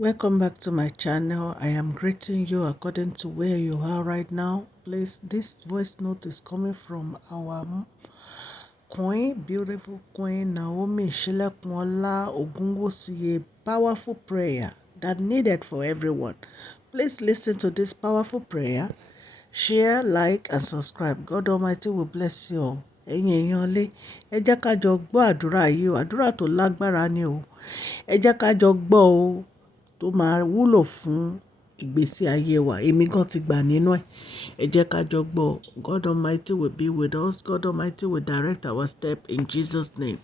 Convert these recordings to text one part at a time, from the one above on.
Welcome back to my channel. I am greeting you according to where you are right now. Please, this voice note is coming from our queen, beautiful queen Naomi ogunwusi, a powerful prayer that needed for everyone. Please listen to this powerful prayer. Share, like, and subscribe. God Almighty will bless you all. Ẹ̀yin èèyàn ilé, ẹ jẹ́ ká jọ gbọ́ àdúrà yìí o. Àdúrà tó lágbára ni o. Ẹ jẹ́ ká jọ gbọ́ o, tó máa wúlò fún ìgbésí ayé wa. Èmi gan ti gbà nínú ẹ̀. Ẹ jẹ́ ká jọ gbọ́. God Almighty will be with us. God Almighty will direct our step in Jesus' name.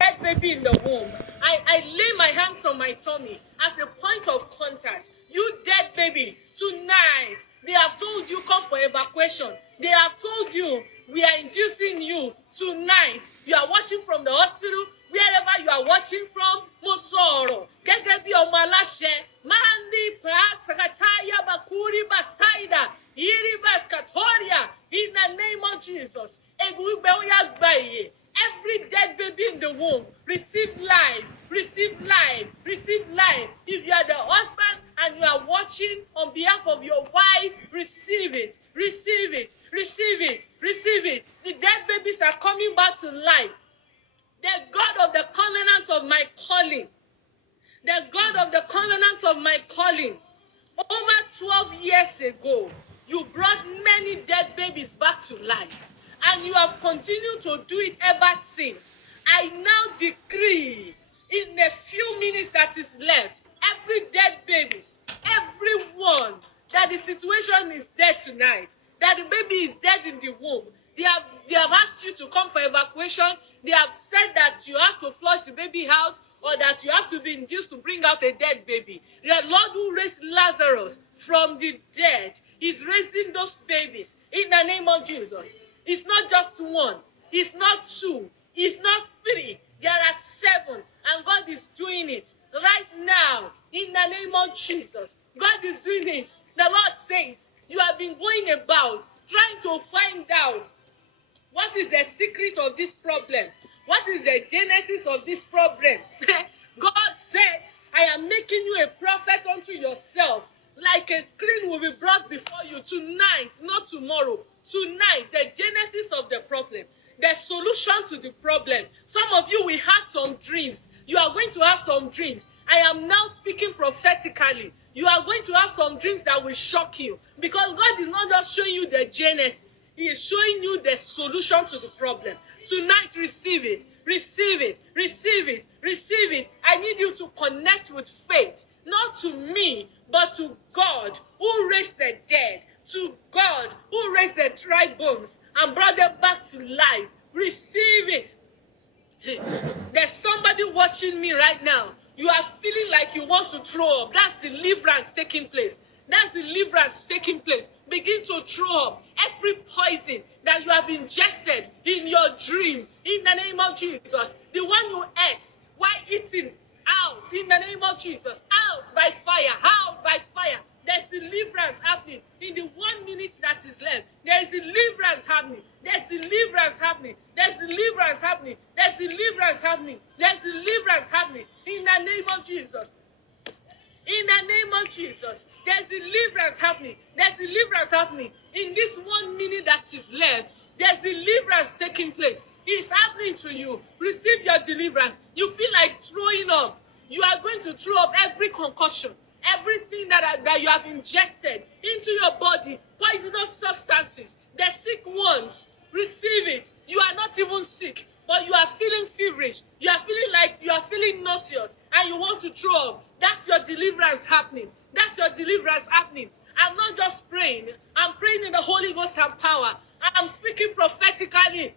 Dead baby in the womb. I lay my hands on my tummy as a point of contact. You dead baby, tonight they have told you come for evacuation. They have told you we are inducing you tonight. You are watching from the hospital, wherever you are watching from. Mo sọ̀rọ̀ gẹ́gẹ́ bí ọmọ aláṣẹ. Mandi pra sakataya bakuri basaida iri baskatoria in the name of Jesus. Egugbe oya gba every dead baby in the womb, receive life, receive life, receive life. If you are the husband and you are watching on behalf of your wife, receive it, receive it, receive it, receive it. The dead babies are coming back to life. The God of the covenant of my calling, the God of the covenant of my calling, over 12 years ago, you brought many dead babies back to life. And you have continued to do it ever since. I now decree in the few minutes that is left, every dead babies, everyone, that the situation is dead tonight, that the baby is dead in the womb. They have asked you to come for evacuation. They have said that you have to flush the baby out or that you have to be induced to bring out a dead baby. The Lord who raised Lazarus from the dead is raising those babies in the name of Jesus. It's not just one. It's not two. It's not three. There are 7. And God is doing it right now in the name of Jesus. God is doing it. The Lord says, you have been going about trying to find out what is the secret of this problem. What is the genesis of this problem? God said, I am making you a prophet unto yourself. Like a screen will be brought before you tonight, not tomorrow. Tonight, the genesis of the problem, the solution to the problem. Some of you will have some dreams. You are going to have some dreams. I am now speaking prophetically. You are going to have some dreams that will shock you because God is not just showing you the genesis. He is showing you the solution to the problem. Tonight, receive it, receive it, receive it, receive it. I need you to connect with faith, not to me, but to God who raised the dead, to God who raised the dry bones and brought them back to life. Receive it. There's somebody watching me right now. You are feeling like you want to throw up. That's deliverance taking place. That's deliverance taking place. Begin to throw up every poison that you have ingested in your dream. In the name of Jesus. The one you ate while eating, out in the name of Jesus. Out by fire. Out by fire. There's deliverance happening. In the 1 minute that is left, there is deliverance happening. There's deliverance happening. There's deliverance happening. There's deliverance happening. There's deliverance happening. In the name of Jesus. In the name of Jesus. There's deliverance happening. There's deliverance happening. In this 1 minute that is left, there's deliverance taking place. It's happening to you. Receive your deliverance. You feel like throwing up. You are going to throw up every concussion. Everything that you have ingested into your body, poisonous substances, the sick ones, receive it. You are not even sick, but you are feeling feverish. You are feeling like you are feeling nauseous and you want to throw up. That's your deliverance happening. That's your deliverance happening. I'm not just praying. I'm praying in the Holy Ghost and power. I'm speaking prophetically.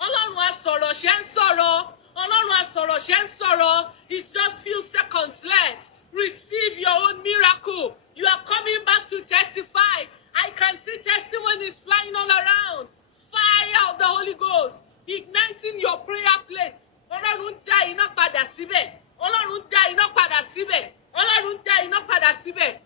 Ọlọ́run á sọ̀rọ̀ ṣe ń sọ̀rọ̀. Ọlọ́run á sọ̀rọ̀ ṣe ń sọ̀rọ̀. It's just few seconds left. Receive your own miracle. You are coming back to testify. I can see testimonies flying all around. Fire of the Holy Ghost. Igniting your prayer place. Ọlọ́run dá iná padà síbẹ̀. Ọlọ́run dá iná padà síbẹ̀. Ọlọ́run dá iná padà síbẹ̀.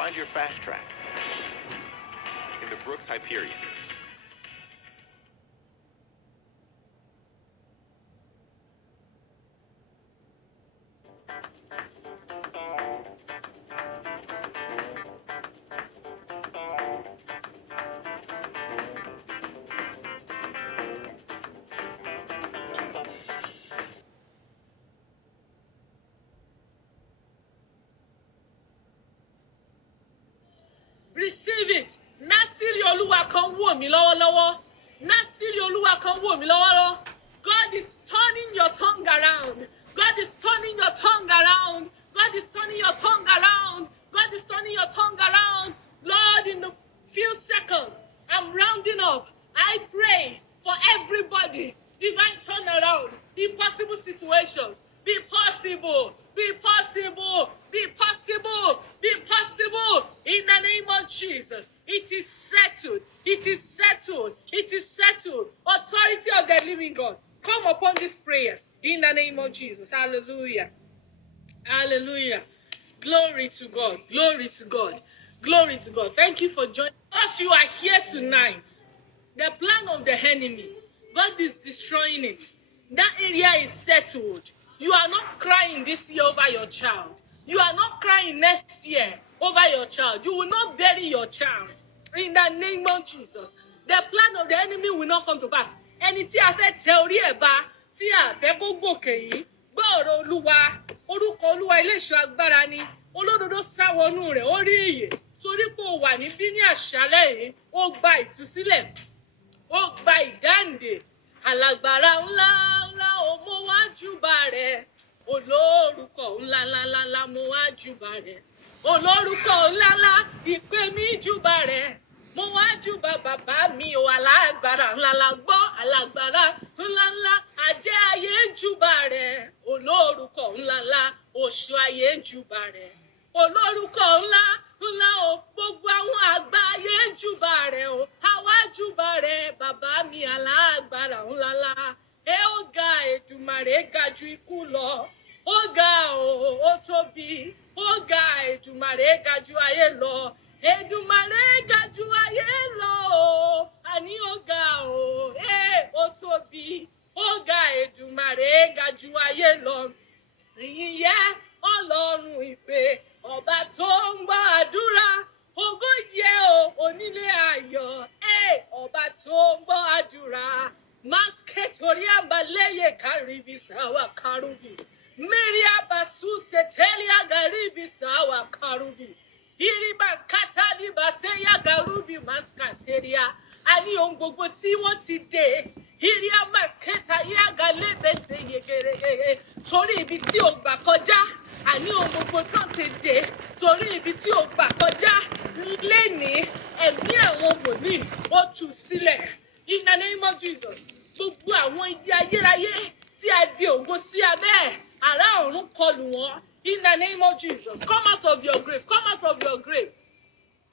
Find your fast track. the Brooks Hyperion. Receive it. Nasiri Olúwa kan wò mí lọ́wọ́lọ́wọ́. Nasiri Olúwa kan wò mí lọ́wọ́lọ́wọ́. God is turning your tongue around. God is turning your tongue around. God is turning your tongue around. God is turning your tongue around. Lord, in the few seconds, I'm rounding up. I pray for everybody. Divine turnaround. Impossible situations. Be possible. Be possible. Be possible. Be possible. In the name of Jesus. It is settled. It is settled. It is settled. Authority of the living God. Come upon these prayers. In the name of Jesus. Hallelujah. Hallelujah. Glory to God. Glory to God. Glory to God. Thank you for joining us. You are here tonight. The plan of the enemy, God is destroying it. That area is settled. You are not crying this year over your child. You are not crying next year over your child. You will not bury your child. In the name of Jesus. The plan of the enemy will not come to pass. Ẹni tí a fẹ́ tẹ orí ẹ̀ bá, tí a fẹ́ kó gòkè yìí, gbọ́ ọ̀rọ̀ Olúwa, orúkọ Olúwa ilé-ìṣọ́ agbára ni, olódodo sá wọnú rẹ̀, ó rí ìyè, torí pé o wà níbí ní àṣálẹ́ yìí, ó gba ìtúsílẹ̀, ó gba ìdáǹdè. Alágbára ńlá ńlá ó mú wá júbà rẹ̀, olórúkọ ńlá ńlá ńlá mú wá júbà rẹ̀, olórúkọ ńlá ńlá ìpè mi júbà rẹ̀, mo wá júbà bàbá mi o. Alágbára ńlá ńlá gbọ́, alágbára ńlá ńlá àjẹ́ ayé júbà rẹ̀, olórúkọ ńlá ńlá oṣù ayé júbà rẹ̀, olórúkọ ńlá ńlá o, gbogbo àwọn àgbà ayé júbà rẹ̀ o, àwa júbà rẹ̀ bàbá mi alágbára ńlá ńlá. Ó ga Èdùmàrè ga ju ikú lọ, ó ga o, ó tóbi, ó ga Èdùmàrè ga ju ayé lọ, Èdùmàrè ga ju ayé lọ o, àní ó ga o, ó tóbi, ó ga Èdùmàrè ga ju ayé lọ. Ìyìn yẹ Ọlọ́run ìpè, ọba tó ń gbọ́ àdúrà, ògo yẹ o onílé ayọ̀, ọba tó ń gbọ́ àdúrà. Masketorí àmbálẹ́yẹ kárìbì sáwà kárùbì, Mẹ́ríà bàṣú sẹ̀tẹ́líà gàríbì sáwà kárùbì, Iribas katali baseya garubi maskateria. Ani ohun gbogbo tí wọ́n ti dé. Iria masketa ya galebe se yegere. Torí ibi tí o gbà kọjá. Ani ohun gbogbo tán ti dé. Torí ibi tí o gbà kọjá. Lénìí, ẹ̀mí àwọn wòlíì ó tú sílẹ̀. In the name of Jesus. Gbogbo àwọn igi ayérayé tí a di ògo sí abẹ́. Àrá ọ̀run kọlù wọ́n. In the name of Jesus, come out of your grave. Come out of your grave.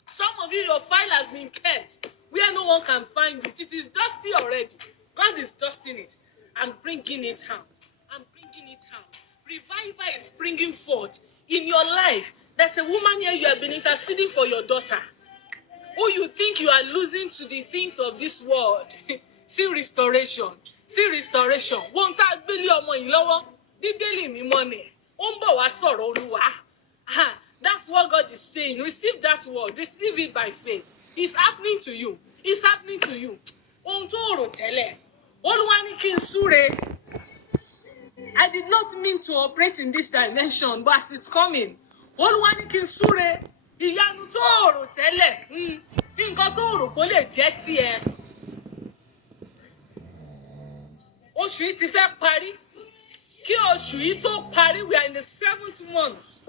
Some of you, your file has been kept where no one can find it. It is dusty already. God is dusting it and bringing it out. And bringing it out. Revival is springing forth in your life. There's a woman here, you have been interceding for your daughter. Who you think you are losing to the things of this world. See restoration. See restoration. Won't I believe ọmọ yìí lọ́wọ́? Bíbélì mímọ́ ni. Ó ń bọ̀ wá sọ̀rọ̀ Olúwa. That's what God is saying. Receive that word. Receive it by faith. It's happening to you. It's happening to you. Ohun tó rò tẹ́lẹ̀. Olúwa ní kí n súre. I did not mean to operate in this dimension, but as it's coming. Olúwa ní kí n súre. Ìyanu tó rò tẹ́lẹ̀. Nǹkan tó rò kó lè jẹ́ tiẹ̀. Oṣù yìí ti fẹ́ parí. Kí oṣù yìí tó parí, we are in the 7th month.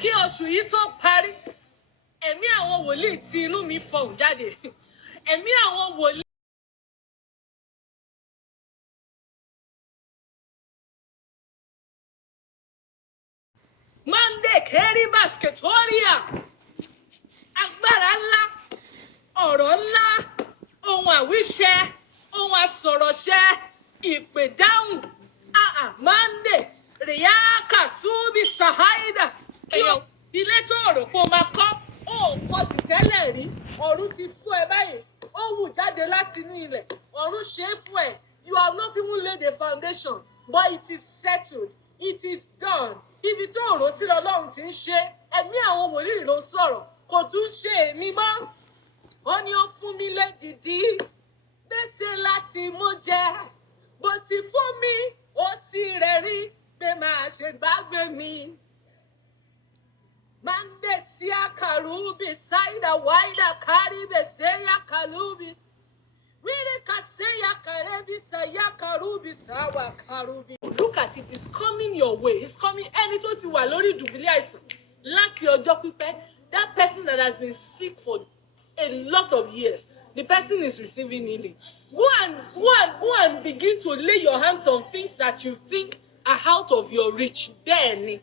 Kí oṣù yìí tó parí, ẹ̀mí àwọn wòlíì tí inú mi fọhùn jáde. Ẹ̀mí àwọn wòlíì. Monday keri basketoria. Agbára ńlá, ọ̀rọ̀ ńlá, ohun àwíṣẹ, ohun àsọ̀rọ̀ṣẹ, ìpè dáhùn. Monday, Riyaka Subi Sahaida. Kí o ilé tó rò pé o máa kọ́, ó kọ́ ti tẹ́lẹ̀ rí ọ̀run ti fún ẹ báyìí ó wù jáde láti inú ilẹ̀ ọ̀run ṣe é fún ẹ. You have not even laid the foundation but it is settled, it is done. Ibi tó rò sí lọ́lọ́run ti ń ṣe. Ẹ̀mí àwọn wòlíì ló sọ̀rọ̀ kò tún ṣe èmi mọ́. Ó ní ó fún mi lédìdí gbèsè láti mú jẹ bó ti fún mi ó sì rẹ̀ rí pé máa ṣe gbàgbé mi. Mande sia karubi saida waida karibe seya kalubi. Wiri kaseya karebi saya karubi sawa karubi. Look at it, it's coming your way. It's coming. Ẹni tó ti wà lórí ìdùbúlẹ̀ àìsàn láti ọjọ́ pípẹ́. That person that has been sick for a lot of years, the person is receiving healing. Go and begin to lay your hands on things that you think are out of your reach. Bẹ́ẹ̀ni.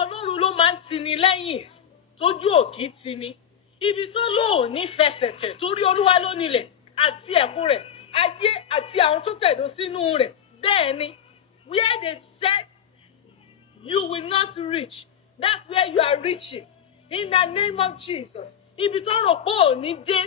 Ọlọ́run ló máa ń tini lẹ́yìn tójú òkì tini. Ibi tó lò ní fẹsẹ̀ tẹ̀ torí Olúwa ló nílẹ̀ àti ẹ̀kún rẹ̀ ayé àti àwọn tó tẹ̀dó sínú rẹ̀. Bẹ́ẹ̀ni, where they said you will not reach, that's where you are reaching. In the name of Jesus. Ibi tó rò pé ò ní dé.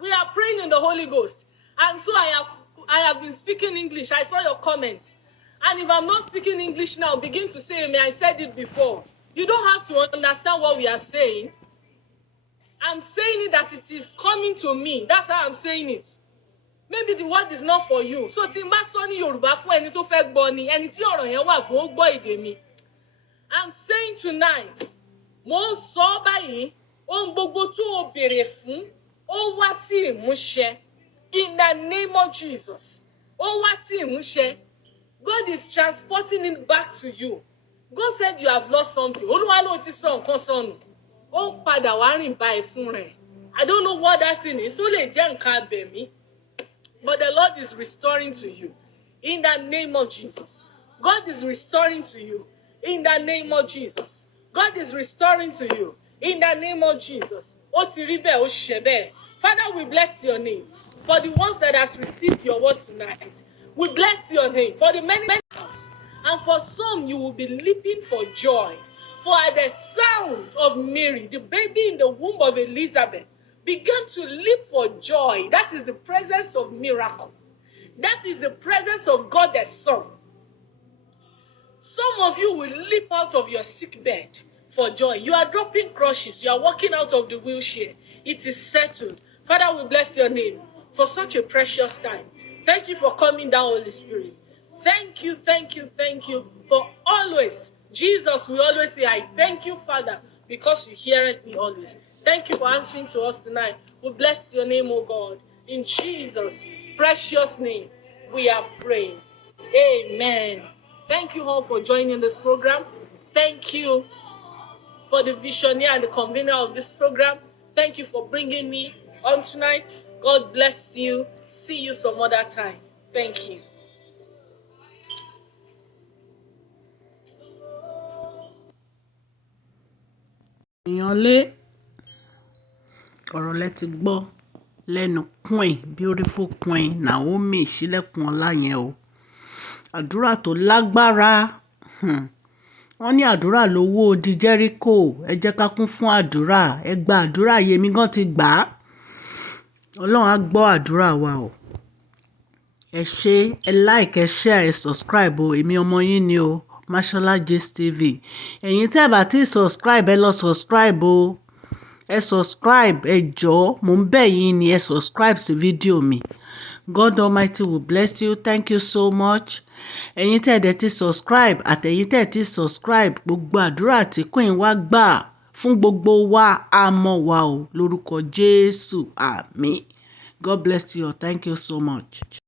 We are praying in the Holy Ghost. And so I have been speaking English. I saw your comments. And if I'm not speaking English now, begin to say me. I said it before. You don't have to understand what we are saying. I'm saying it as it is coming to me. That's how I'm saying it. Maybe the word is not for you. So tí n bá sọ ní Yorùbá fún ẹni tó fẹ́ gbọ́ ni, ẹni tí ọ̀rọ̀ yẹn wà fún ó gbọ́ èdè mi. I'm saying tonight, mo ń sọ báyìí, ohun gbogbo tó o béèrè fún, ó wá sí ìmúṣẹ. In the name of Jesus. Ó wá sí ìmúṣẹ. God is transporting it back to you. God said you have lost something. Olúwa ló ti sọ nǹkan sọnù. Ó ń padà wá rìn báyìí fún rẹ̀. I don't know what that thing is. Ó lè jẹ́ nǹkan abẹ̀mí. But the Lord is restoring to you. In the name of Jesus. God is restoring to you. In the name of Jesus. God is restoring to you. In the name of Jesus. Ó ti rí bẹ́ẹ̀, ó ṣe bẹ́ẹ̀. Father, we bless your name. For the ones that has received your word tonight. We bless your name for the many house. And for some, you will be leaping for joy. For at the sound of Mary, the baby in the womb of Elizabeth, began to leap for joy. That is the presence of miracle. That is the presence of God the Son. Some of you will leap out of your sick bed for joy. You are dropping crushes. You are walking out of the wheelchair. It is settled. Father, we bless your name for such a precious time. Thank you for coming down, Holy Spirit. Thank you for always. Jesus, we always say, I thank you, Father, because you hear me always. Thank you for answering to us tonight. We bless your name, O God. In Jesus' precious name, we have prayed. Amen. Thank you all for joining this program. Thank you for the visionary and the convener of this program. Thank you for bringing me on tonight. God bless you. See you some other time. Thank you. èèyàn lé ọ̀rọ̀ lẹ ti gbọ́ lẹ́nu queen beautiful queen Naomi Ṣílẹ̀kùn Ọlá yẹn o àdúrà tó lágbára wọ́n ní àdúrà lówó di Jẹ́ríkò ẹ jẹ́ ká kún fún àdúrà ẹ gba àdúrà yèmí gan ti gbà á Ọlọ́run á gbọ́ àdúrà wa o ẹ ṣé ẹ like ẹ share ẹ subscribe o èmi ọmọ yín ni o Mashola Gist TV ẹ̀yin tẹ́ bá ti subscribe ẹ lọ subscribe o ẹ subscribe ẹ jọ̀ọ́ mò ń bẹ̀ yín ni ẹ subscribe sí fídíò mi God Almighty will bless you thank you so much ẹ̀yin tẹ́ dẹ̀ ti subscribe àtẹ̀yin tẹ́ ti subscribe gbogbo àdúrà tí queen wa gbà fún gbogbo wa á mọ̀ wa o lórúkọ Jésù àmín God bless you all thank you so much.